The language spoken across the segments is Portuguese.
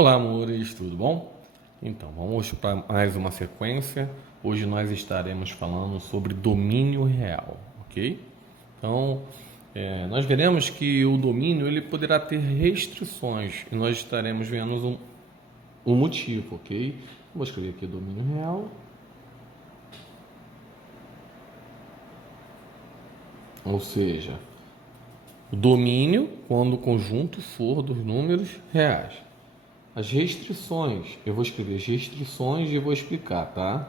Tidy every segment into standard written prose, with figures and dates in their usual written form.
Olá, amores, tudo bom? Então, vamos para mais uma sequência. Hoje nós estaremos falando sobre domínio real, ok? Então, nós veremos que o domínio ele poderá ter restrições e nós estaremos vendo um motivo, ok? Vou escrever aqui domínio real. Ou seja, o domínio quando o conjunto for dos números reais. As restrições, eu vou escrever as restrições e vou explicar, tá?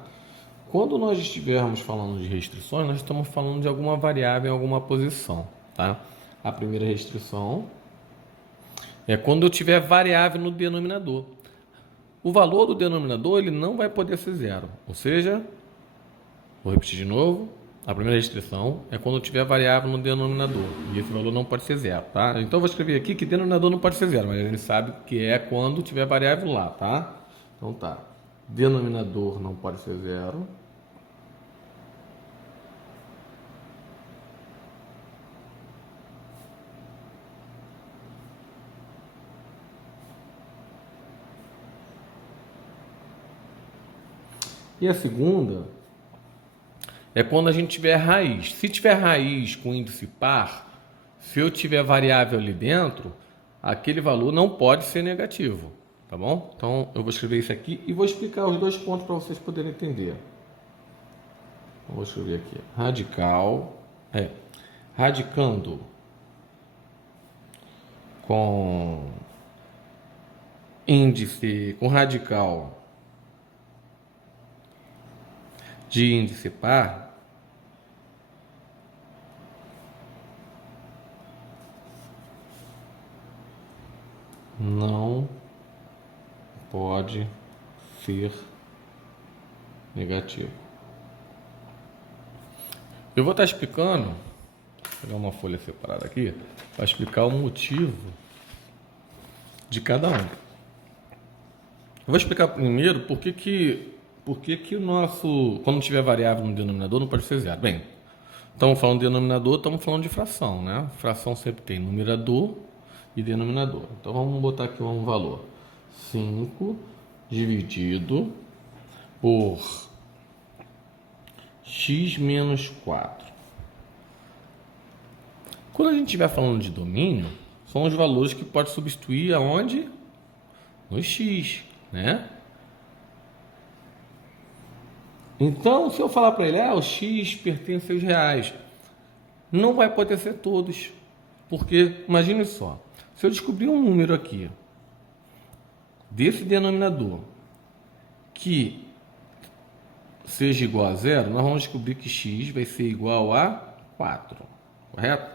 Quando nós estivermos falando de restrições, nós estamos falando de alguma variável em alguma posição, tá? A primeira restrição é quando eu tiver variável no denominador. O valor do denominador ele não vai poder ser zero, ou seja, vou repetir de novo, a primeira restrição é quando eu tiver variável no denominador e esse valor não pode ser zero, tá? Então eu vou escrever aqui que denominador não pode ser zero, mas a gente sabe que é quando tiver variável lá, tá? Então tá, denominador não pode ser zero. E a segunda é quando a gente tiver raiz. Se tiver raiz com índice par, se eu tiver variável ali dentro, aquele valor não pode ser negativo, tá bom? Então eu vou escrever isso aqui e vou explicar os dois pontos para vocês poderem entender. Vou escrever aqui, radicando com índice, com radical de índice par, não pode ser negativo. Eu vou estar explicando, vou pegar uma folha separada aqui, para explicar o motivo de cada um. Eu vou explicar primeiro por que o nosso, quando tiver variável no denominador, não pode ser zero. Bem, estamos falando de denominador, estamos falando de fração, né? Fração sempre tem numerador e denominador. Então vamos botar aqui um valor. 5 dividido por x menos 4. Quando a gente estiver falando de domínio, são os valores que pode substituir aonde? No x, né? Então, se eu falar para ele, o x pertence aos reais, não vai poder ser todos. Porque, imagine só, se eu descobrir um número aqui, desse denominador, que seja igual a zero, nós vamos descobrir que x vai ser igual a 4, correto?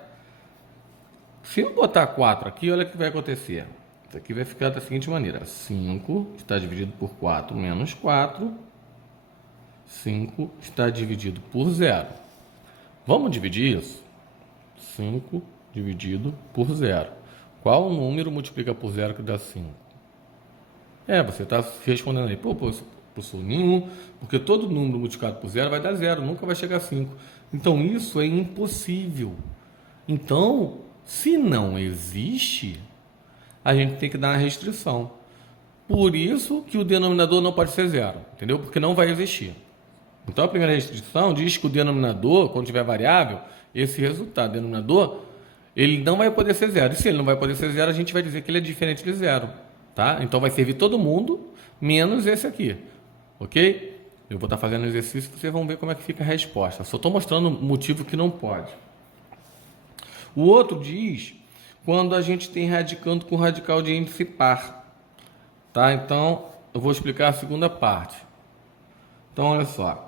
Se eu botar 4 aqui, olha o que vai acontecer. Isso aqui vai ficar da seguinte maneira, 5 está dividido por 4 menos 4, 5 está dividido por 0. Vamos dividir isso? 5 dividido por 0. Qual número multiplica por 0 que dá 5? Você está respondendo aí, professor, nenhum, porque todo número multiplicado por 0 vai dar 0, nunca vai chegar a 5. Então isso é impossível. Então, se não existe, a gente tem que dar uma restrição. Por isso que o denominador não pode ser 0, entendeu? Porque não vai existir. Então a primeira restrição diz que o denominador, quando tiver variável, esse resultado, denominador, ele não vai poder ser 0. E se ele não vai poder ser 0, a gente vai dizer que ele é diferente de 0. Tá? Então vai servir todo mundo, menos esse aqui. Ok? Eu vou estar fazendo o exercício e vocês vão ver como é que fica a resposta. Só estou mostrando o motivo que não pode. O outro diz quando a gente tem radicando com radical de índice par. Tá? Então eu vou explicar a segunda parte. Então olha só.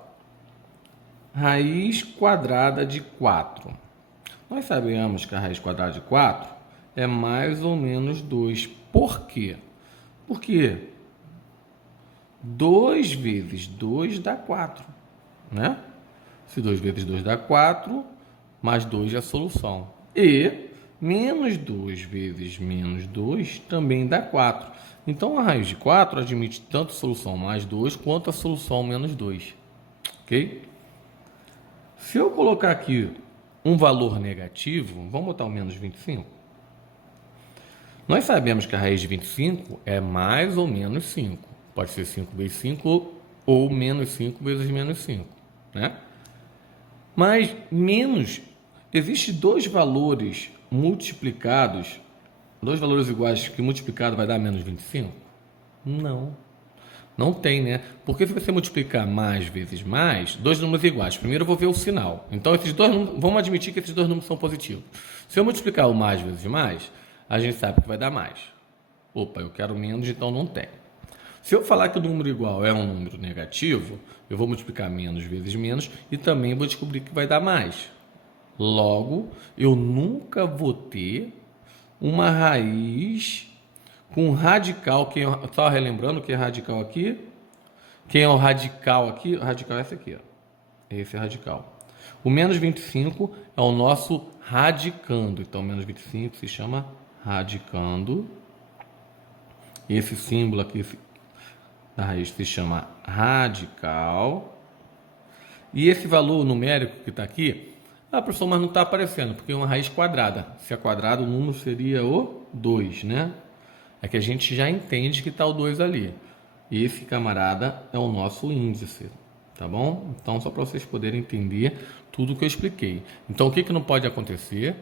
Raiz quadrada de 4. Nós sabemos que a raiz quadrada de 4 é mais ou menos 2. Por quê? Porque 2 vezes 2 dá 4, né? Se 2 vezes 2 dá 4, mais 2 é a solução. E menos 2 vezes menos 2 também dá 4. Então a raiz de 4 admite tanto a solução mais 2 quanto a solução menos 2. Ok? Se eu colocar aqui um valor negativo, vamos botar o menos 25. Nós sabemos que a raiz de 25 é mais ou menos 5. Pode ser 5 vezes 5 ou menos 5 vezes menos 5, né? Mas menos, existe dois valores multiplicados, dois valores iguais que multiplicado vai dar menos 25? Não. Não tem, né? Porque se você multiplicar mais vezes mais, dois números iguais. Primeiro eu vou ver o sinal. Então esses dois números, vamos admitir que esses dois números são positivos. Se eu multiplicar o mais vezes mais, a gente sabe que vai dar mais. Opa, eu quero menos, então não tem. Se eu falar que o número igual é um número negativo, eu vou multiplicar menos vezes menos e também vou descobrir que vai dar mais. Logo, eu nunca vou ter uma raiz com radical. Só relembrando que é radical aqui. Quem é o radical aqui? O radical é esse aqui. Ó. Esse é radical. O menos 25 é o nosso radicando. Então, menos 25 se chama radicando. Esse símbolo aqui da raiz se chama radical. E esse valor numérico que está aqui, professor, mas não está aparecendo, porque é uma raiz quadrada. Se é quadrado, o número seria o 2, né? É que a gente já entende que está o 2 ali. E esse camarada é o nosso índice, tá bom? Então, só para vocês poderem entender tudo que eu expliquei. Então, o que não pode acontecer?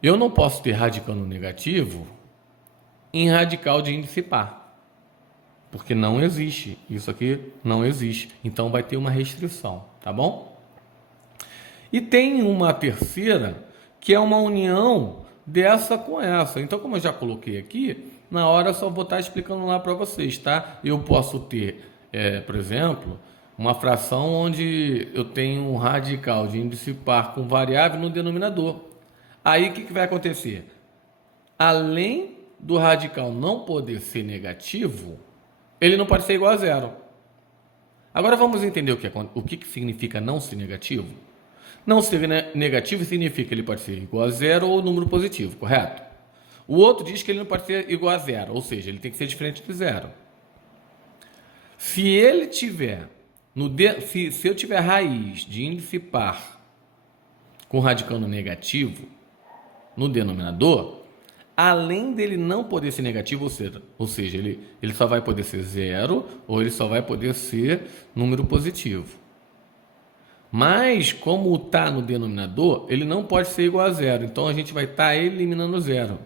Eu não posso ter radicando negativo em radical de índice par. Porque não existe. Isso aqui não existe. Então, vai ter uma restrição, tá bom? E tem uma terceira, que é uma união dessa com essa. Então, como eu já coloquei aqui, na hora eu só vou estar explicando lá para vocês, tá? Eu posso ter, por exemplo, uma fração onde eu tenho um radical de índice par com variável no denominador. Aí, o que vai acontecer? Além do radical não poder ser negativo, ele não pode ser igual a zero. Agora, vamos entender o que significa não ser negativo? Não ser negativo significa que ele pode ser igual a zero ou número positivo, correto? O outro diz que ele não pode ser igual a zero, ou seja, ele tem que ser diferente de zero. Se ele tiver, se eu tiver raiz de índice par com radicando negativo no denominador, além dele não poder ser negativo, ou seja, ele só vai poder ser zero ou ele só vai poder ser número positivo. Mas, como está no denominador, ele não pode ser igual a zero. Então, a gente vai estar eliminando zero.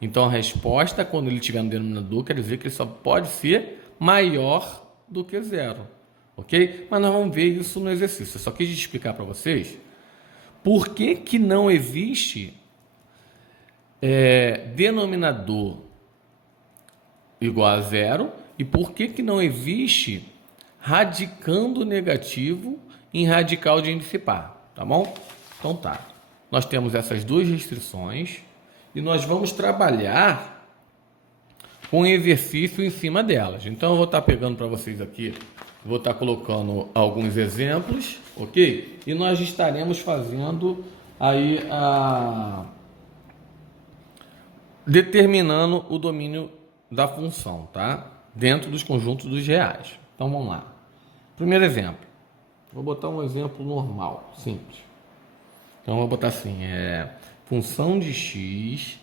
Então, a resposta, quando ele estiver no denominador, quer dizer que ele só pode ser maior do que zero. Ok? Mas nós vamos ver isso no exercício. Eu só quis explicar para vocês por que não existe denominador igual a zero e por que não existe radicando negativo em radical de índice par, tá bom? Então tá, nós temos essas duas restrições e nós vamos trabalhar com exercício em cima delas. Então eu vou estar pegando para vocês aqui, vou estar colocando alguns exemplos, ok? E nós estaremos fazendo aí determinando o domínio da função, tá? Dentro dos conjuntos dos reais. Então vamos lá. Primeiro exemplo. Vou botar um exemplo normal, simples. Então, vou botar assim, função de x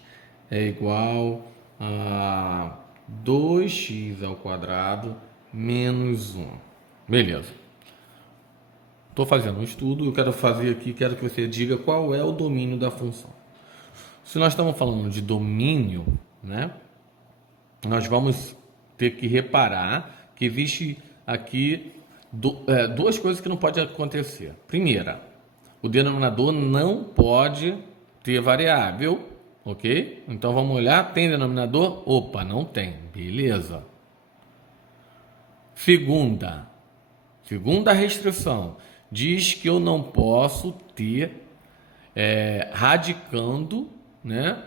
é igual a 2x ao quadrado menos 1. Beleza. Estou fazendo um estudo, eu quero fazer aqui, quero que você diga qual é o domínio da função. Se nós estamos falando de domínio, né, nós vamos ter que reparar que existe aqui duas coisas que não pode acontecer. Primeira, o denominador não pode ter variável, ok? Então vamos olhar, tem denominador? Opa, não tem, beleza. Segunda restrição, diz que eu não posso ter radicando, né,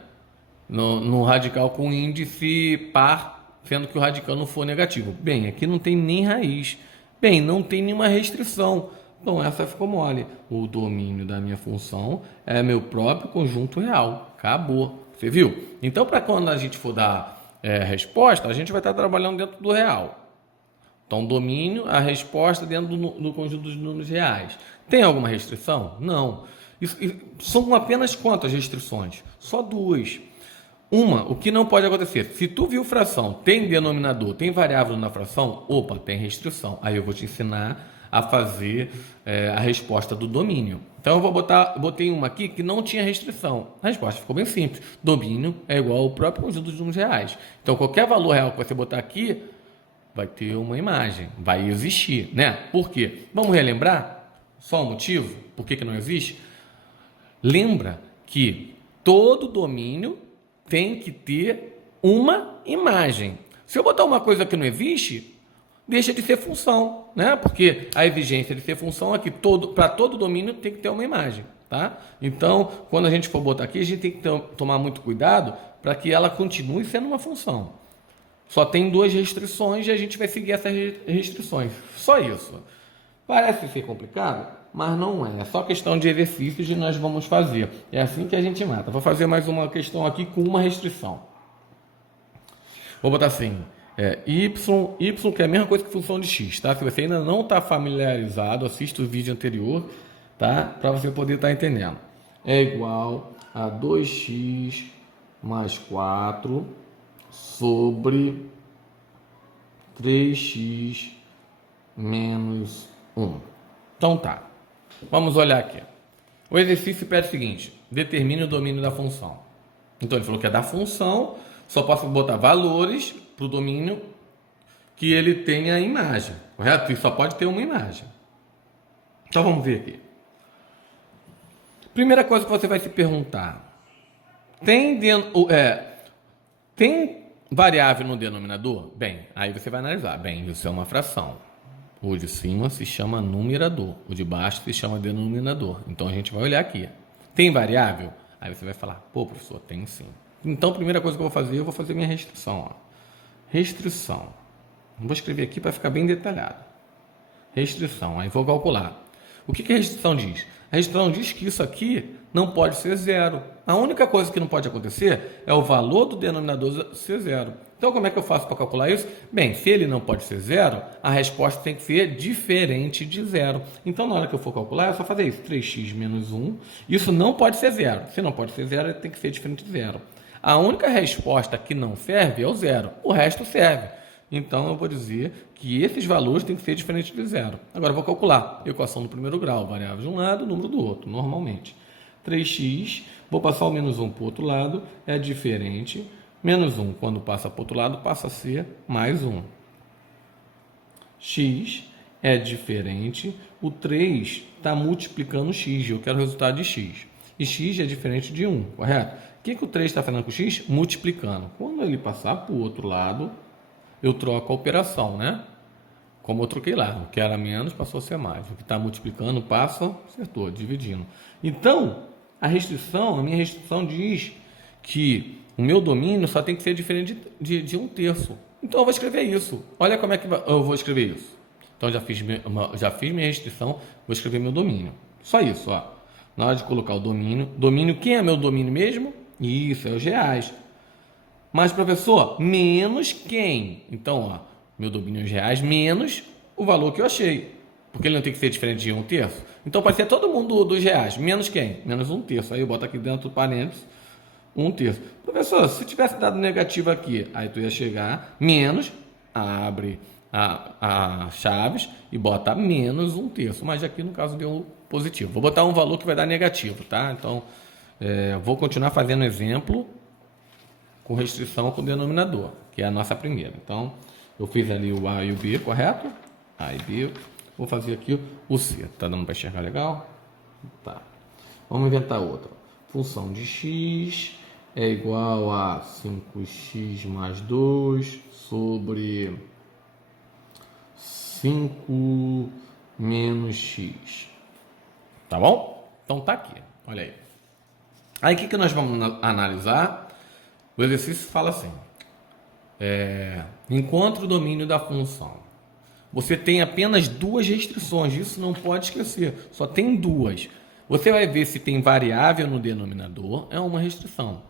no radical com índice par, sendo que o radical não for negativo. Bem, aqui não tem nem raiz. Bem, não tem nenhuma restrição. Então, essa ficou mole. O domínio da minha função é meu próprio conjunto real. Acabou. Você viu? Então, para quando a gente for dar resposta, a gente vai estar trabalhando dentro do real. Então, domínio, a resposta dentro do conjunto dos números reais. Tem alguma restrição? Não. São apenas quantas restrições? Só duas. o que não pode acontecer? Se tu viu fração, tem denominador, tem variável na fração, opa, tem restrição. Aí eu vou te ensinar a fazer a resposta do domínio. Então eu botei uma aqui que não tinha restrição. A resposta ficou bem simples. Domínio é igual ao próprio conjunto de números reais. Então qualquer valor real que você botar aqui, vai ter uma imagem, vai existir, né? Por quê? Vamos relembrar só o motivo? Por que não existe? Lembra que todo domínio tem que ter uma imagem. Se eu botar uma coisa que não existe, deixa de ser função, né? Porque a exigência de ser função é que para todo domínio tem que ter uma imagem, tá? Então, quando a gente for botar aqui, a gente tem que tomar muito cuidado para que ela continue sendo uma função. Só tem duas restrições e a gente vai seguir essas restrições. Só isso. Parece ser complicado, mas não é. É só questão de exercícios e nós vamos fazer. É assim que a gente mata. Vou fazer mais uma questão aqui com uma restrição. Vou botar assim, y, que é a mesma coisa que função de x, tá? Se você ainda não está familiarizado, assista o vídeo anterior, tá? Para você poder estar entendendo. É igual a 2x mais 4 sobre 3x menos 1. Então tá, vamos olhar aqui. O exercício pede o seguinte: determine o domínio da função. Então ele falou que é da função, só posso botar valores para o domínio que ele tenha imagem, correto? E só pode ter uma imagem. Então vamos ver aqui. Primeira coisa que você vai se perguntar: tem variável no denominador? Bem, aí você vai analisar. Bem, isso é uma fração. O de cima se chama numerador, o de baixo se chama denominador. Então a gente vai olhar aqui. Tem variável? Aí você vai falar, pô, professor, tem sim. Então a primeira coisa que eu vou fazer minha restrição. Ó. Restrição. Vou escrever aqui para ficar bem detalhado. Restrição, aí vou calcular. O que a restrição diz? A restrição diz que isso aqui não pode ser zero. A única coisa que não pode acontecer é o valor do denominador ser zero. Então, como é que eu faço para calcular isso? Bem, se ele não pode ser zero, a resposta tem que ser diferente de zero. Então, na hora que eu for calcular, é só fazer isso. 3x menos 1. Isso não pode ser zero. Se não pode ser zero, ele tem que ser diferente de zero. A única resposta que não serve é o zero. O resto serve. Então, eu vou dizer que esses valores têm que ser diferentes de zero. Agora, eu vou calcular. Equação do primeiro grau. Variável de um lado, número do outro, normalmente. 3x, vou passar o menos 1 para o outro lado, é diferente. Menos 1, quando passa para o outro lado, passa a ser mais 1. X é diferente. O 3 está multiplicando x. Eu quero o resultado de x. E x é diferente de 1, correto? O que o 3 está fazendo com x? Multiplicando. Quando ele passar para o outro lado, eu troco a operação, né? Como eu troquei lá. O que era menos passou a ser mais. O que está multiplicando passa, acertou, dividindo. Então, a minha restrição diz que o meu domínio só tem que ser diferente de 1/3. Então eu vou escrever isso. Olha como é que eu vou escrever isso. Então já fiz minha restrição, vou escrever meu domínio. Só isso, ó. Na hora de colocar o domínio. Domínio, quem é meu domínio mesmo? Isso, é os reais. Mas, professor, menos quem? Então, ó, meu domínio é os reais menos o valor que eu achei. Porque ele não tem que ser diferente de 1/3. Então pode ser todo mundo dos reais. Menos quem? Menos 1/3. Aí eu boto aqui dentro do parênteses 1/3. Professor, se tivesse dado negativo aqui, aí tu ia chegar, menos, abre a chaves e bota menos 1/3. Mas aqui no caso deu positivo. Vou botar um valor que vai dar negativo, tá? Então, vou continuar fazendo exemplo com restrição com denominador, que é a nossa primeira. Então, eu fiz ali o A e o B, correto? A e B. Vou fazer aqui o C. Tá dando para enxergar legal? Tá. Vamos inventar outra. Função de x é igual a 5x mais 2 sobre 5 menos x. Tá bom? Então tá aqui. Olha aí. Aí o que nós vamos analisar? O exercício fala assim: encontre o domínio da função. Você tem apenas duas restrições, isso não pode esquecer, só tem duas. Você vai ver se tem variável no denominador, é uma restrição,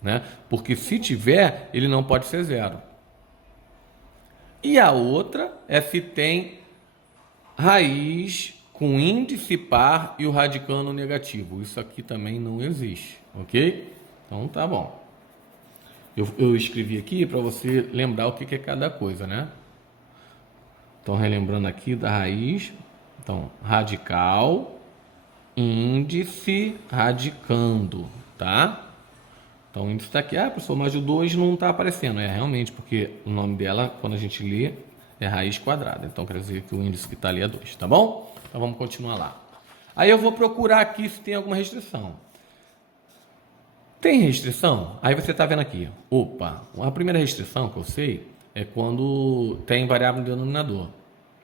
né? Porque se tiver, ele não pode ser zero. E a outra é se tem raiz com índice par e o radicando negativo. Isso aqui também não existe, ok? Então tá bom. Eu escrevi aqui para você lembrar o que é cada coisa, né? Então, relembrando aqui da raiz. Então, radical, índice, radicando, tá? Então, o índice está aqui. Ah, professor, mas o 2 não está aparecendo. É realmente porque o nome dela, quando a gente lê, é raiz quadrada. Então, quer dizer que o índice que está ali é 2, tá bom? Então, vamos continuar lá. Aí eu vou procurar aqui se tem alguma restrição. Tem restrição? Aí você está vendo aqui. Opa, a primeira restrição que eu sei é quando tem variável no denominador,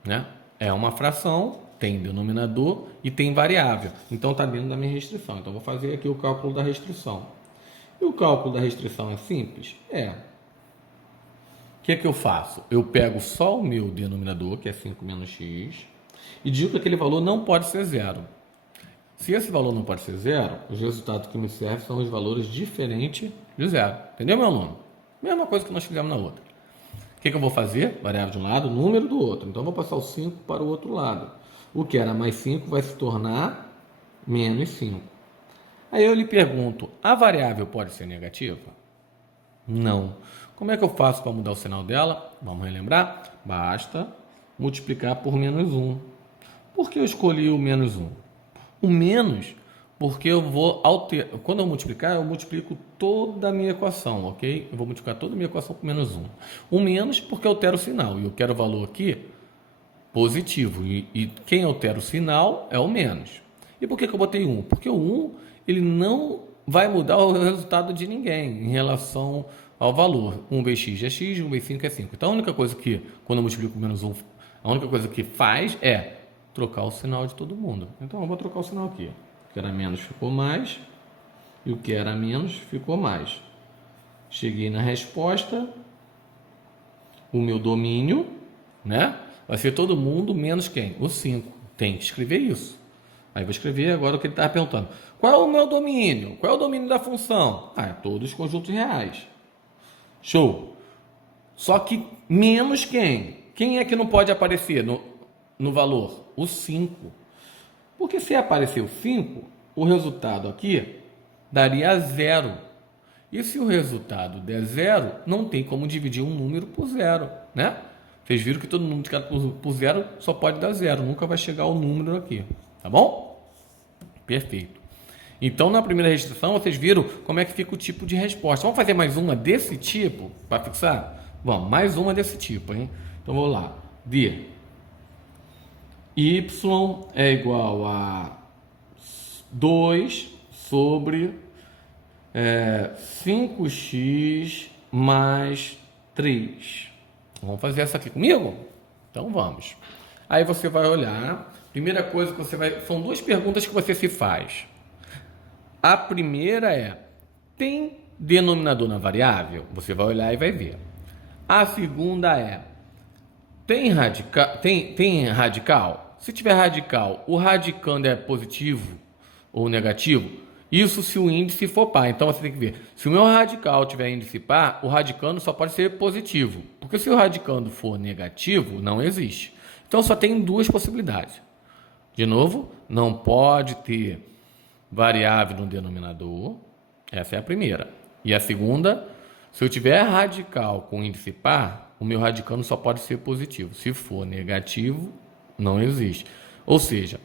né? É uma fração, tem denominador e tem variável. Então está dentro da minha restrição. Então vou fazer aqui o cálculo da restrição. E o cálculo da restrição é simples? É. O que eu faço? Eu pego só o meu denominador, que é 5 menos x, e digo que aquele valor não pode ser zero. Se esse valor não pode ser zero, os resultados que me servem são os valores diferentes de zero. Entendeu, meu aluno? Mesma coisa que nós fizemos na outra. O que eu vou fazer? Variável de um lado, número do outro. Então, eu vou passar o 5 para o outro lado. O que era mais 5 vai se tornar menos 5. Aí eu lhe pergunto, a variável pode ser negativa? Não. Como é que eu faço para mudar o sinal dela? Vamos relembrar? Basta multiplicar por menos 1. Por que eu escolhi o menos 1? O menos, porque eu vou alterar. Quando eu multiplicar, eu multiplico toda a minha equação, ok? Eu vou multiplicar toda a minha equação por menos 1. O menos, porque eu altero o sinal. E eu quero o valor aqui positivo. E quem altera o sinal é o menos. E por que eu botei 1? Porque o 1, ele não vai mudar o resultado de ninguém em relação ao valor. 1 vezes x é x, 1 vezes 5 é 5. Então, a única coisa que, quando eu multiplico por menos 1, a única coisa que faz é trocar o sinal de todo mundo. Então, eu vou trocar o sinal aqui. O que era menos ficou mais. E o que era menos ficou mais. Cheguei na resposta. O meu domínio, né? Vai ser todo mundo menos quem? O 5. Tem que escrever isso. Aí vou escrever agora o que ele estava perguntando. Qual é o meu domínio? Qual é o domínio da função? Ah, é todos os conjuntos reais. Show. Só que menos quem? Quem é que não pode aparecer no valor? O 5. Porque se aparecer o 5, o resultado aqui daria 0. E se o resultado der 0, não tem como dividir um número por 0, né? Vocês viram que todo número multiplicado por 0 só pode dar 0, nunca vai chegar ao número aqui, tá bom? Perfeito. Então, na primeira restrição, vocês viram como é que fica o tipo de resposta. Vamos fazer mais uma desse tipo para fixar? Vamos, mais uma desse tipo, hein? Então, vamos lá. D. Y é igual a 2 sobre 5x mais 3. Vamos fazer essa aqui comigo? Então vamos. Aí você vai olhar. Primeira coisa que você vai... São duas perguntas que você se faz. A primeira é: tem denominador na variável? Você vai olhar e vai ver. A segunda é: tem radical? Se tiver radical, o radicando é positivo ou negativo? Isso se o índice for par. Então você tem que ver. Se o meu radical tiver índice par, o radicando só pode ser positivo. Porque se o radicando for negativo, não existe. Então só tem duas possibilidades. De novo, não pode ter variável no denominador. Essa é a primeira. E a segunda, se eu tiver radical com índice par, o meu radicando só pode ser positivo. Se for negativo, não existe. Ou seja,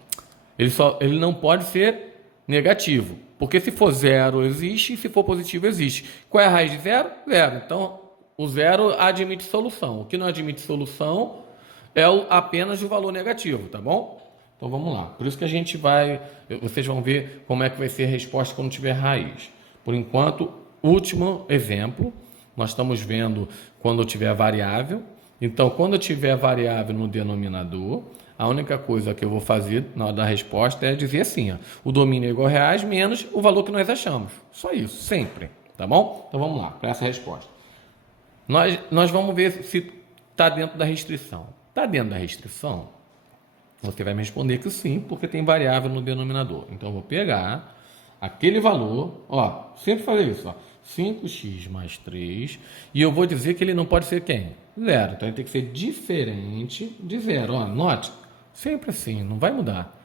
ele não pode ser negativo. Porque se for zero, existe. E se for positivo, existe. Qual é a raiz de zero? Zero. Então, o zero admite solução. O que não admite solução é apenas o valor negativo, tá bom? Então, vamos lá. Por isso que a gente vai... Vocês vão ver como é que vai ser a resposta quando tiver raiz. Por enquanto, último exemplo. Nós estamos vendo quando eu tiver variável. Então, quando eu tiver variável no denominador, a única coisa que eu vou fazer na hora da resposta é dizer assim, ó, o domínio é igual a reais menos o valor que nós achamos. Só isso, sempre. Tá bom? Então, vamos lá, para essa resposta. Nós vamos ver se está dentro da restrição. Está dentro da restrição? Você vai me responder que sim, porque tem variável no denominador. Então, eu vou pegar aquele valor, ó, sempre falei isso, ó, 5x mais 3, e eu vou dizer que ele não pode ser quem? Zero. Então, ele tem que ser diferente de zero. Ó, note, sempre assim, não vai mudar.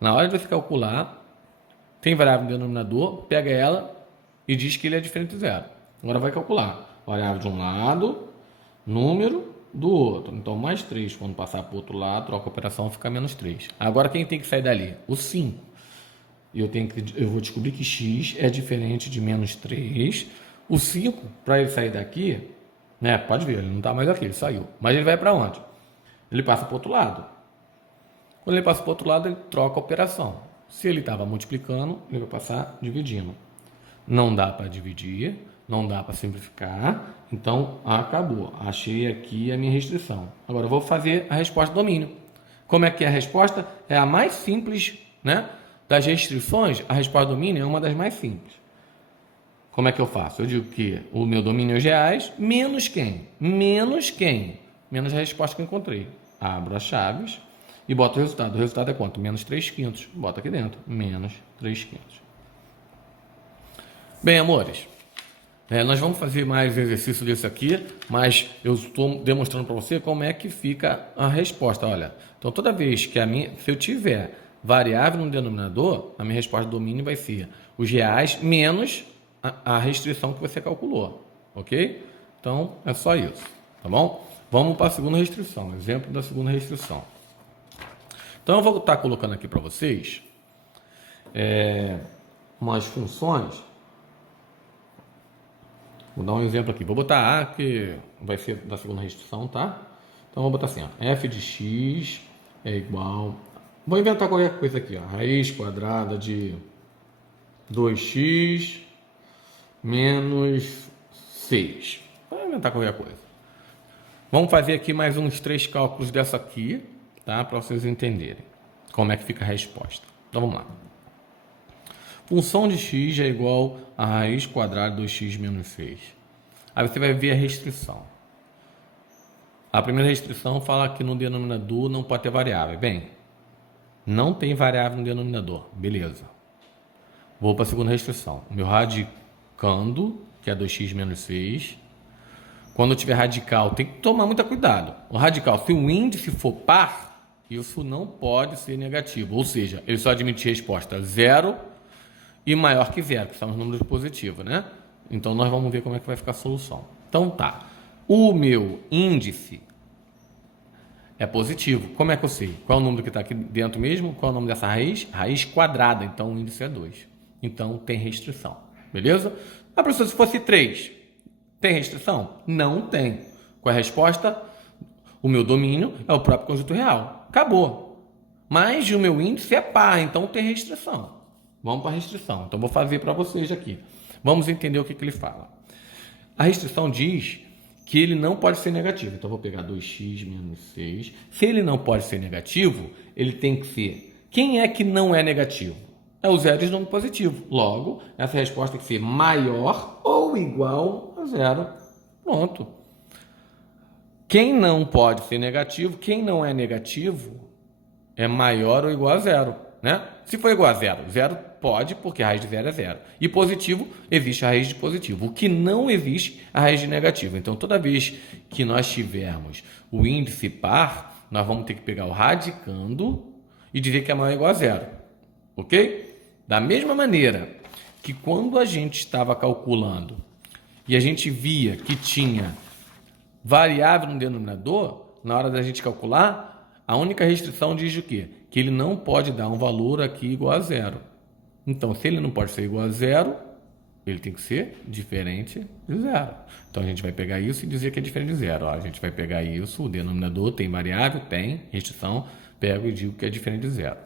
Na hora de você calcular, tem variável no denominador, pega ela e diz que ele é diferente de zero. Agora vai calcular. Variável de um lado, número do outro. Então, mais 3. Quando passar para o outro lado, troca a operação, fica menos 3. Agora, quem tem que sair dali? O 5. E eu vou descobrir que x é diferente de menos 3. O 5, para ele sair daqui, né? Pode ver, ele não está mais aqui, ele saiu. Mas ele vai para onde? Ele passa para o outro lado. Quando ele passa para o outro lado, ele troca a operação. Se ele estava multiplicando, ele vai passar dividindo. Não dá para dividir, não dá para simplificar, então acabou. Achei aqui a minha restrição. Agora eu vou fazer a resposta do domínio. Como é que é a resposta? É a mais simples, né? Das restrições, a resposta do domínio é uma das mais simples. Como é que eu faço? Eu digo que o meu domínio é os reais, menos quem? Menos quem? Menos a resposta que eu encontrei. Abro as chaves e boto o resultado. O resultado é quanto? Menos 3/5. Bota aqui dentro. Menos 3/5. Bem, amores, nós vamos fazer mais exercício desse aqui, mas eu estou demonstrando para você como é que fica a resposta. Olha, então toda vez que se eu tiver variável no denominador, a minha resposta do domínio vai ser os reais menos a restrição que você calculou, ok? Então, é só isso, tá bom? Vamos para a segunda restrição, exemplo da segunda restrição. Então, eu vou estar colocando aqui para vocês umas funções. Vou dar um exemplo aqui. Vou botar A, que vai ser da segunda restrição, tá? Então, vou botar assim, ó, f de x é igual... Vou inventar qualquer coisa aqui, ó. Raiz quadrada de 2x menos 6. Vou inventar qualquer coisa. Vamos fazer aqui mais uns 3 cálculos dessa aqui, tá? Para vocês entenderem como é que fica a resposta. Então, vamos lá. Função de x é igual a raiz quadrada de 2x menos 6. Aí você vai ver a restrição. A primeira restrição fala que no denominador não pode ter variável. Bem, não tem variável no denominador. Beleza. Vou para a segunda restrição. O meu radicando, que é 2x menos 6. Quando eu tiver radical, tem que tomar muito cuidado. O radical, se o índice for par, isso não pode ser negativo. Ou seja, ele só admite resposta 0 e maior que 0, que são os números positivos, né? Então, nós vamos ver como é que vai ficar a solução. Então, tá. O meu índice é positivo. Como é que eu sei? Qual é o número que está aqui dentro mesmo? Qual é o nome dessa raiz? Raiz quadrada. Então, o índice é 2. Então, tem restrição. Beleza? Ah, professor, se fosse 3, tem restrição? Não tem. Qual é a resposta? O meu domínio é o próprio conjunto real. Acabou. Mas o meu índice é par, então tem restrição. Vamos para a restrição. Então, vou fazer para vocês aqui. Vamos entender o que ele fala. A restrição diz que ele não pode ser negativo. Então, vou pegar 2x menos 6. Se ele não pode ser negativo, ele tem que ser... Quem é que não é negativo? É o zero e os números positivos. Logo, essa resposta tem que ser maior ou igual a zero. Pronto. Quem não pode ser negativo, quem não é negativo, é maior ou igual a zero, né? Se for igual a zero, zero pode, porque a raiz de zero é zero. E positivo, existe a raiz de positivo. O que não existe, a raiz de negativo. Então, toda vez que nós tivermos o índice par, nós vamos ter que pegar o radicando e dizer que é maior ou igual a zero. Ok? Da mesma maneira que quando a gente estava calculando e a gente via que tinha variável no denominador, na hora da gente calcular, a única restrição diz o quê? Que ele não pode dar um valor aqui igual a zero. Então, se ele não pode ser igual a zero, ele tem que ser diferente de zero. Então, a gente vai pegar isso e dizer que é diferente de zero. Ó, a gente vai pegar isso, o denominador tem variável, tem restrição, pego e digo que é diferente de zero.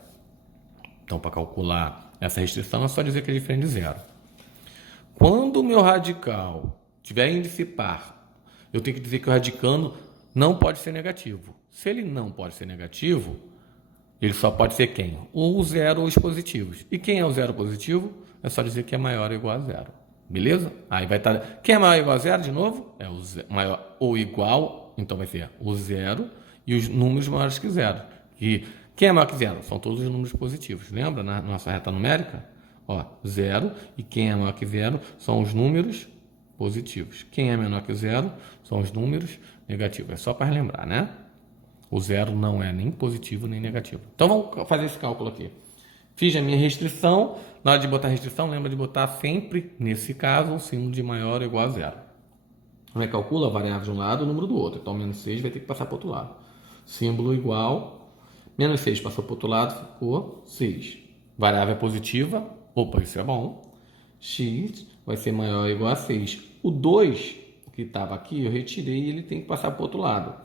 Então, para calcular essa restrição, é só dizer que é diferente de zero. Quando o meu radical tiver índice par, eu tenho que dizer que o radicando não pode ser negativo. Se ele não pode ser negativo, ele só pode ser quem? Ou o zero ou os positivos. E quem é o zero positivo? É só dizer que é maior ou igual a zero. Beleza? Aí vai estar... Quem é maior ou igual a zero, de novo? É o maior ou igual, então vai ser o zero e os números maiores que zero. E quem é maior que zero? São todos os números positivos. Lembra na nossa reta numérica? Ó, zero. E quem é maior que zero são os números positivos. Quem é menor que zero são os números negativos. É só para lembrar, né? O zero não é nem positivo nem negativo. Então, vamos fazer esse cálculo aqui. Fiz a minha restrição. Na hora de botar restrição, lembra de botar sempre, nesse caso, um símbolo de maior ou igual a zero. Como é que calcula? A variável de um lado e o número do outro. Então, menos 6 vai ter que passar para o outro lado. Símbolo igual. Menos 6 passou para o outro lado, ficou 6. Variável positiva. Opa, isso é bom. X vai ser maior ou igual a 6. O 2, que estava aqui, eu retirei e ele tem que passar para o outro lado.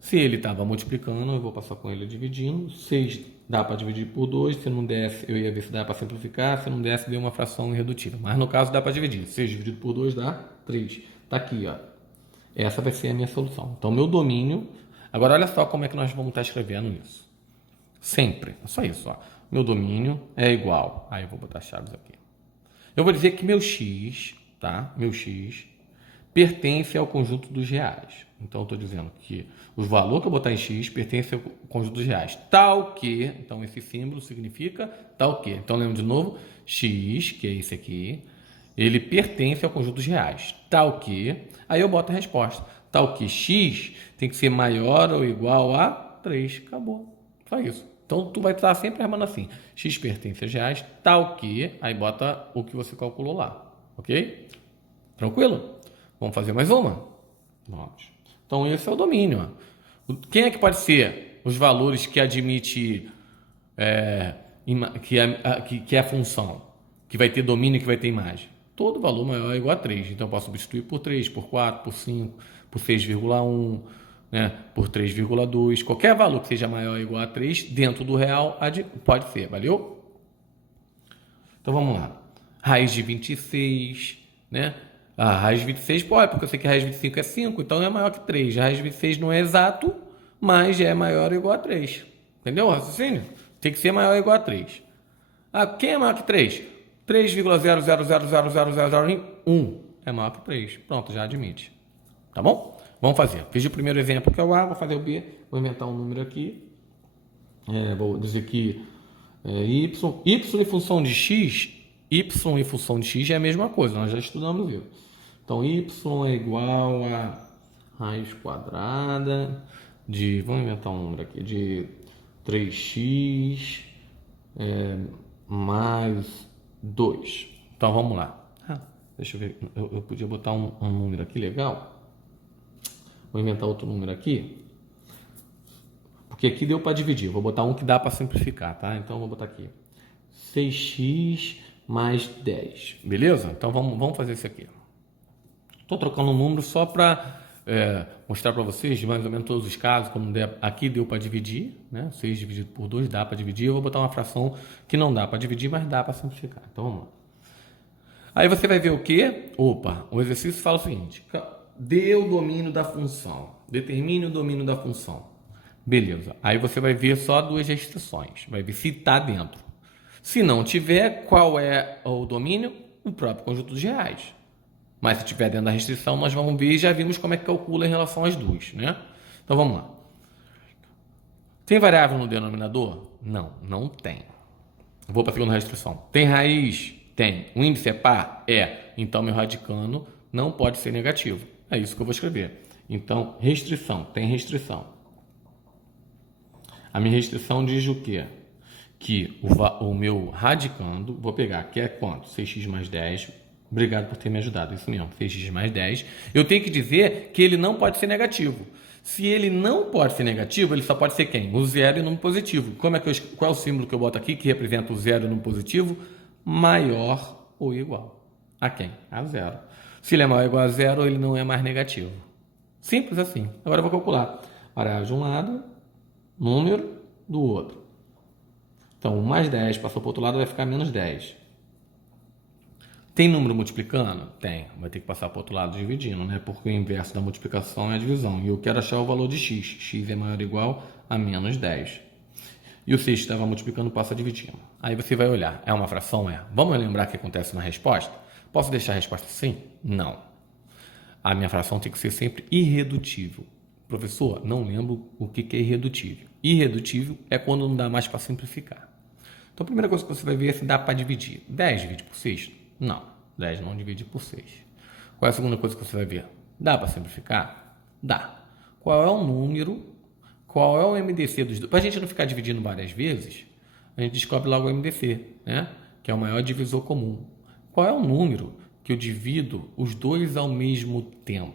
Se ele estava multiplicando, eu vou passar com ele dividindo. 6 dá para dividir por 2. Se não desse, eu ia ver se dá para simplificar. Se não desse, deu uma fração irredutível. Mas no caso, dá para dividir. 6 dividido por 2 dá 3. Está aqui, ó. Essa vai ser a minha solução. Então, meu domínio... Agora, olha só como é que nós vamos estar escrevendo isso. Sempre. É só isso, ó. Meu domínio é igual. Aí eu vou botar chaves aqui. Eu vou dizer que meu x, tá? Meu x pertence ao conjunto dos reais. Então, eu estou dizendo que o valor que eu botar em x pertence ao conjunto dos reais. Tal que, então esse símbolo significa tal que. Então, lembra de novo, x, que é esse aqui, ele pertence ao conjunto dos reais. Tal que, aí eu boto a resposta. Tal que x tem que ser maior ou igual a 3. Acabou. Só isso. Então, tu vai estar sempre armando assim. X pertence aos reais, tal que, aí bota o que você calculou lá. Ok? Tranquilo? Vamos fazer mais uma? Vamos. Então, esse é o domínio. Ó. Quem é que pode ser os valores que admite que é a função, que vai ter domínio e que vai ter imagem? Todo valor maior ou igual a 3. Então, eu posso substituir por 3, por 4, por 5, por 6,1, né, por 3,2. Qualquer valor que seja maior ou igual a 3, dentro do real, pode ser. Valeu? Então, vamos lá. Raiz de 26, né? A raiz de 26 pode, porque eu sei que a raiz de 25 é 5, então é maior que 3. A raiz de 26 não é exato, mas é maior ou igual a 3. Entendeu o raciocínio? Tem que ser maior ou igual a 3. Ah, quem é maior que 3? 3,000000001 é maior que 3. Pronto, já admite. Tá bom? Vamos fazer. Fiz o primeiro exemplo que é o A, vou fazer o B, vou inventar um número aqui. Vou dizer que y em função de x, y em função de x é a mesma coisa, nós já estudamos isso. Então, y é igual a raiz quadrada de, vamos inventar um número aqui, de 3x mais 2. Então, vamos lá. Deixa eu ver, eu podia botar um número aqui legal. Vou inventar outro número aqui. Porque aqui deu para dividir. Vou botar um que dá para simplificar, tá? Então, vou botar aqui 6x mais 10. Beleza? Então, vamos fazer isso aqui. Estou trocando um número só para mostrar para vocês de mais ou menos todos os casos. Como aqui deu para dividir, né? 6 dividido por 2 dá para dividir. Eu vou botar uma fração que não dá para dividir, mas dá para simplificar. Então, vamos lá. Aí você vai ver o quê? Opa, o exercício fala o seguinte. Dê o domínio da função. Determine o domínio da função. Beleza. Aí você vai ver só duas restrições. Vai ver se está dentro. Se não tiver, qual é o domínio? O próprio conjunto dos reais. Mas se tiver dentro da restrição, nós vamos ver e já vimos como é que calcula em relação às duas, né? Então vamos lá. Tem variável no denominador? Não, não tem. Vou para a segunda restrição. Tem raiz? Tem. O índice é par? É. Então meu radicando não pode ser negativo. É isso que eu vou escrever. Então, restrição. Tem restrição. A minha restrição diz o quê? Que o meu radicando, vou pegar, que é quanto? 6x mais 10. Obrigado por ter me ajudado. Isso mesmo, 6x mais 10. Eu tenho que dizer que ele não pode ser negativo. Se ele não pode ser negativo, ele só pode ser quem? O zero e o número positivo. Qual é o símbolo que eu boto aqui que representa o zero e o número positivo? Maior ou igual. A quem? A zero. Se ele é maior ou igual a zero, ele não é mais negativo. Simples assim. Agora eu vou calcular. Variável de um lado, número do outro. Então, mais 10 passou para o outro lado, vai ficar menos 10. Tem número multiplicando? Tem. Vai ter que passar para o outro lado dividindo, né? Porque o inverso da multiplicação é a divisão. E eu quero achar o valor de x. X é maior ou igual a menos 10. E o 6 que estava multiplicando passa dividindo. Aí você vai olhar. É uma fração? É. Vamos lembrar o que acontece na resposta? Posso deixar a resposta assim? Não. A minha fração tem que ser sempre irredutível. Professor, não lembro o que é irredutível. Irredutível é quando não dá mais para simplificar. Então, a primeira coisa que você vai ver é se dá para dividir. 10 divide por 6? Não. 10 não divide por 6. Qual é a segunda coisa que você vai ver? Dá para simplificar? Dá. Qual é o número? Qual é o MDC dos dois? Para a gente não ficar dividindo várias vezes, a gente descobre logo o MDC, né? Que é o maior divisor comum. Qual é o número que eu divido os dois ao mesmo tempo?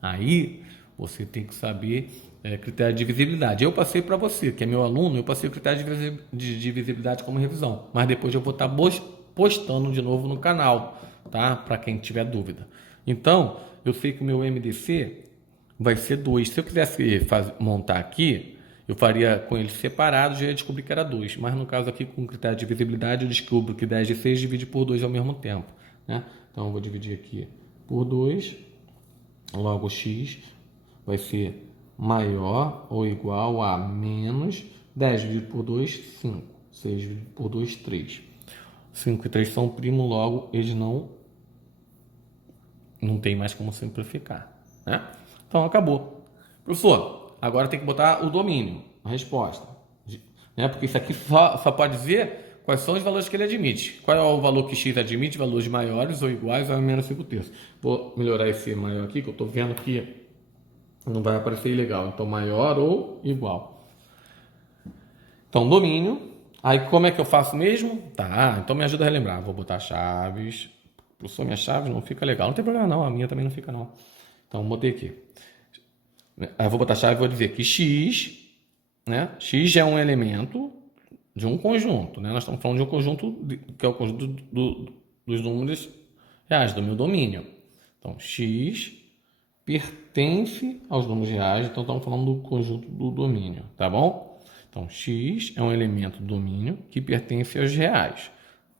Aí você tem que saber critério de divisibilidade. Eu passei para você, que é meu aluno, eu passei o critério de divisibilidade como revisão, mas depois eu vou estar postando de novo no canal, tá? Para quem tiver dúvida. Então, eu sei que o meu MDC vai ser 2. Se eu quisesse montar aqui, eu faria com eles separados, já ia descobrir que era 2. Mas no caso aqui, com o critério de divisibilidade, eu descubro que 10 de 6 divide por 2 ao mesmo tempo, né? Então, eu vou dividir aqui por 2. Logo, x vai ser maior ou igual a menos 10 dividido por 2, 5. 6 dividido por 2, 3. 5 e 3 são primo, logo eles não tem mais como simplificar, né? Então, acabou. Professor, agora tem que botar o domínio, a resposta, né? Porque isso aqui só pode dizer quais são os valores que ele admite. Qual é o valor que x admite? Valores maiores ou iguais a menos 5/3. Vou melhorar esse maior aqui, que eu estou vendo que não vai aparecer ilegal. Então, maior ou igual. Então, domínio. Aí, como é que eu faço mesmo? Tá, então me ajuda a relembrar. Vou botar chaves. Professor, minha chave não fica legal. Não tem problema não, a minha também não fica não. Então, botei aqui. Aí, eu vou botar chave e vou dizer que x, né? X é um elemento de um conjunto, né? Nós estamos falando de um conjunto que é o conjunto dos números reais, do meu domínio. Então, x pertence aos números reais, então estamos falando do conjunto do domínio, tá bom? Então, x é um elemento do domínio que pertence aos reais.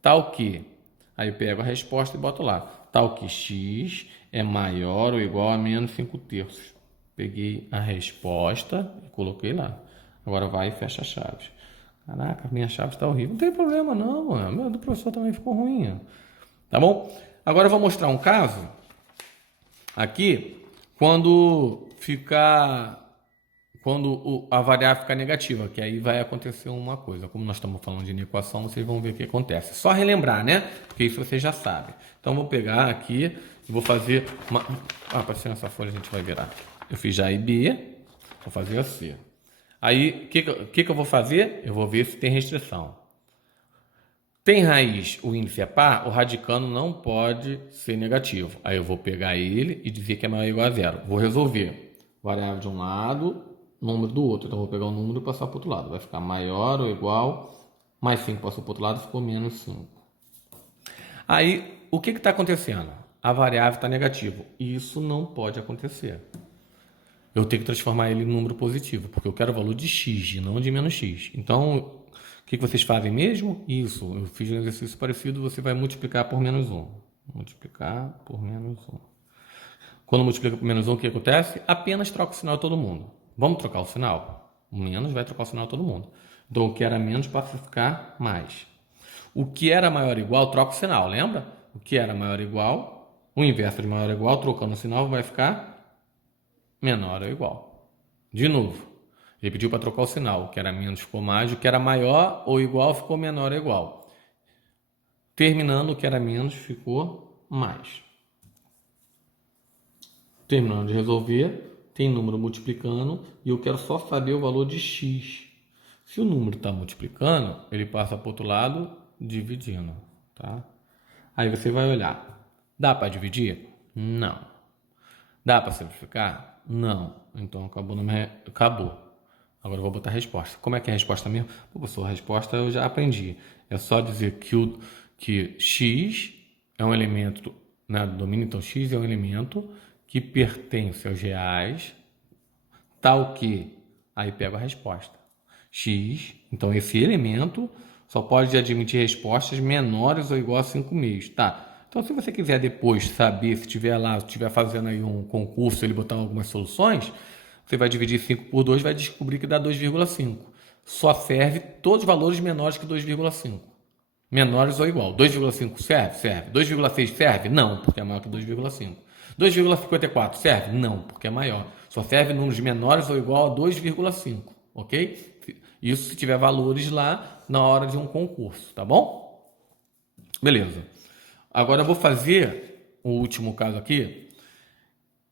Tal que, aí eu pego a resposta e boto lá, tal que x é maior ou igual a menos 5/3. Peguei a resposta e coloquei lá. Agora vai e fecha as chaves. Caraca, minha chave está horrível. Não tem problema não, mano. Meu do professor também ficou ruim. Tá bom? Agora eu vou mostrar um caso aqui quando a variável ficar negativa, que aí vai acontecer uma coisa. Como nós estamos falando de inequação, vocês vão ver o que acontece. Só relembrar, né? Porque isso você já sabe. Então eu vou pegar aqui e vou fazer uma... aparecendo essa folha a gente vai virar. Eu fiz já A e B, vou fazer a C. Aí, o que eu vou fazer? Eu vou ver se tem restrição. Tem raiz, o índice é par, o radicando não pode ser negativo. Aí eu vou pegar ele e dizer que é maior ou igual a zero. Vou resolver. Variável de um lado, número do outro. Então, eu vou pegar o número e passar para o outro lado. Vai ficar maior ou igual, mais 5 passou para o outro lado, ficou menos 5. Aí, o que está acontecendo? A variável está negativa. Isso não pode acontecer. Eu tenho que transformar ele em número positivo, porque eu quero o valor de x e não de menos x. Então, o que vocês fazem mesmo? Isso, eu fiz um exercício parecido, você vai multiplicar por menos 1. Multiplicar por menos 1. Quando multiplica por menos 1, o que acontece? Apenas troca o sinal de todo mundo. Vamos trocar o sinal? O menos vai trocar o sinal de todo mundo. Então, o que era menos passa a ficar mais. O que era maior ou igual, troca o sinal, lembra? O que era maior ou igual, o inverso de maior ou igual, trocando o sinal, vai ficar menor ou igual. De novo, ele pediu para trocar o sinal. O que era menos ficou mais, o que era maior ou igual ficou menor ou igual. Terminando, o que era menos ficou mais. Terminando de resolver, tem número multiplicando e eu quero só saber o valor de x. Se o número está multiplicando, ele passa para o outro lado dividindo, tá? Aí você vai olhar. Dá para dividir? Não. Dá para simplificar? Não. Então acabou. Agora eu vou botar a resposta. Como é que é a resposta mesmo? Pô, professor, a resposta eu já aprendi. É só dizer que x é um elemento, né, do domínio. Então, x é um elemento que pertence aos reais, tal que... Aí pego a resposta. X, então esse elemento só pode admitir respostas menores ou igual a 5/2. Tá. Então, se você quiser depois saber, se estiver fazendo aí um concurso, ele botar algumas soluções, você vai dividir 5 por 2, vai descobrir que dá 2,5. Só serve todos os valores menores que 2,5. Menores ou igual. 2,5 serve? Serve. 2,6 serve? Não, porque é maior que 2,5. 2,54 serve? Não, porque é maior. Só serve números menores ou igual a 2,5, ok? Isso se tiver valores lá na hora de um concurso, tá bom? Beleza. Agora eu vou fazer o último caso aqui,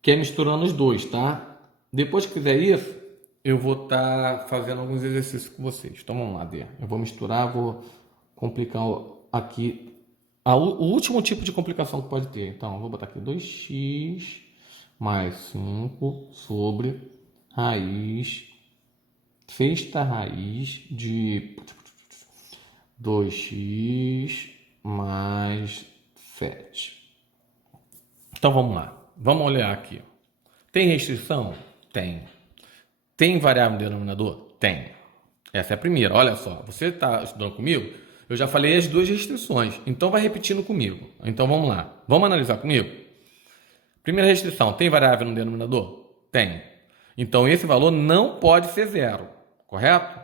que é misturando os dois, tá? Depois que fizer isso, eu vou estar fazendo alguns exercícios com vocês. Então vamos lá, Dê. Eu vou misturar, vou complicar aqui o último tipo de complicação que pode ter. Então, eu vou botar aqui 2x mais 5 sobre raiz, sexta raiz de 2x mais 7. Então vamos lá. Vamos olhar aqui. Tem restrição? Tem. Tem variável no denominador? Tem. Essa é a primeira. Olha só, você está estudando comigo? Eu já falei as duas restrições, então vai repetindo comigo. Então vamos lá. Vamos analisar comigo? Primeira restrição, tem variável no denominador? Tem. Então esse valor não pode ser zero, correto?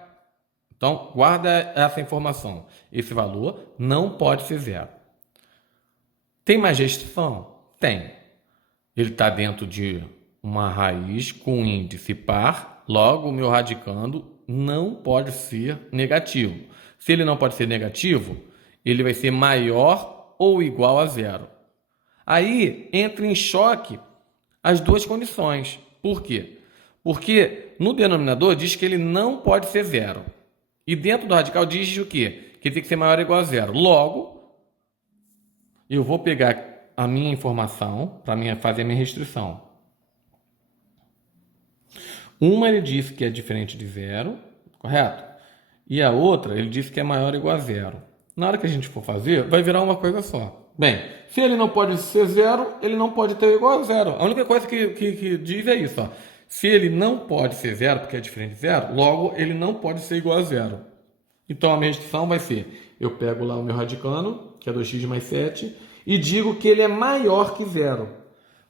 Então guarda essa informação. Esse valor não pode ser zero. Tem mais restrição? Tem. Ele está dentro de uma raiz com índice par, logo o meu radicando não pode ser negativo. Se ele não pode ser negativo, ele vai ser maior ou igual a zero. Aí entra em choque as duas condições. Por quê? Porque no denominador diz que ele não pode ser zero. E dentro do radical diz o quê? Que tem que ser maior ou igual a zero. Logo, eu vou pegar a minha informação para fazer a minha restrição. Uma ele disse que é diferente de zero, correto? E a outra ele disse que é maior ou igual a zero. Na hora que a gente for fazer, vai virar uma coisa só. Bem, se ele não pode ser zero, ele não pode ter igual a zero. A única coisa que diz é isso. Ó. Se ele não pode ser zero, porque é diferente de zero, logo ele não pode ser igual a zero. Então a minha restrição vai ser, eu pego lá o meu radicando, que é 2x mais 7, e digo que ele é maior que zero.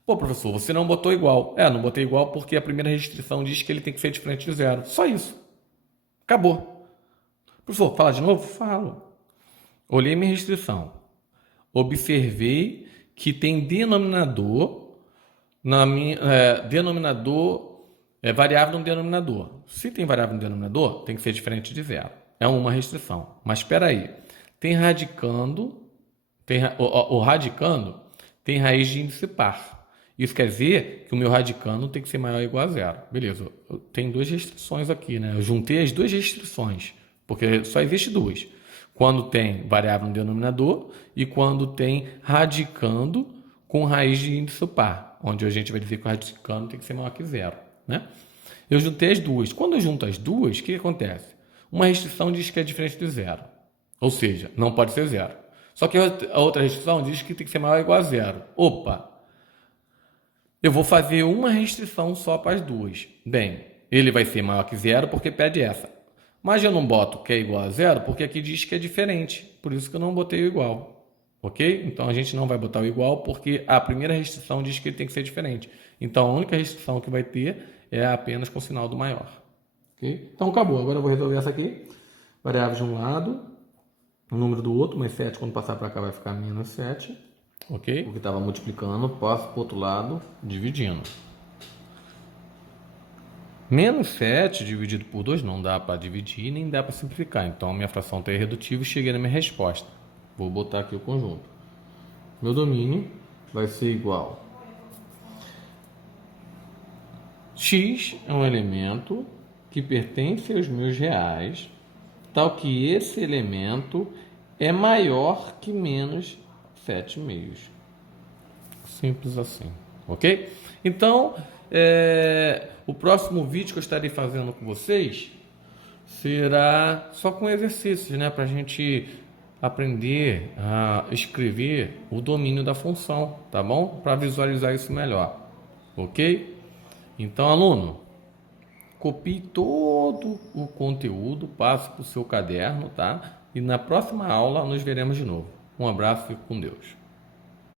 Pô, professor, você não botou igual. Não botei igual porque a primeira restrição diz que ele tem que ser diferente de zero. Só isso. Acabou. Professor, fala de novo? Falo. Olhei minha restrição. Observei que tem denominador variável no denominador. Se tem variável no denominador, tem que ser diferente de zero. É uma restrição. Mas espera aí. Tem radicando, o radicando tem raiz de índice par. Isso quer dizer que o meu radicando tem que ser maior ou igual a zero. Beleza, tem duas restrições aqui, né? Eu juntei as duas restrições, porque só existe duas. Quando tem variável no denominador e quando tem radicando com raiz de índice par, onde a gente vai dizer que o radicando tem que ser maior que zero, né? Eu juntei as duas. Quando eu junto as duas, o que acontece? Uma restrição diz que é diferente de zero, ou seja, não pode ser zero. Só que a outra restrição diz que tem que ser maior ou igual a zero. Opa! Eu vou fazer uma restrição só para as duas. Bem, ele vai ser maior que zero porque pede essa. Mas eu não boto que é igual a zero porque aqui diz que é diferente. Por isso que eu não botei o igual. Ok? Então a gente não vai botar o igual porque a primeira restrição diz que ele tem que ser diferente. Então a única restrição que vai ter é apenas com o sinal do maior. Okay? Então acabou. Agora eu vou resolver essa aqui. Variável de um lado, o número do outro, mais 7 quando passar para cá vai ficar menos 7. Ok? O que estava multiplicando, passo para o outro lado, dividindo. Menos 7 dividido por 2 não dá para dividir nem dá para simplificar. Então a minha fração está irredutível e cheguei na minha resposta. Vou botar aqui o conjunto. Meu domínio vai ser igual. X é um elemento que pertence aos meus reais, tal que esse elemento é maior que menos 7 meios. Simples assim, ok? Então, o próximo vídeo que eu estarei fazendo com vocês será só com exercícios, né? Para a gente aprender a escrever o domínio da função, tá bom? Para visualizar isso melhor, ok? Então, aluno, copie todo o conteúdo, passe para o seu caderno, tá? E na próxima aula nos veremos de novo. Um abraço e fique com Deus.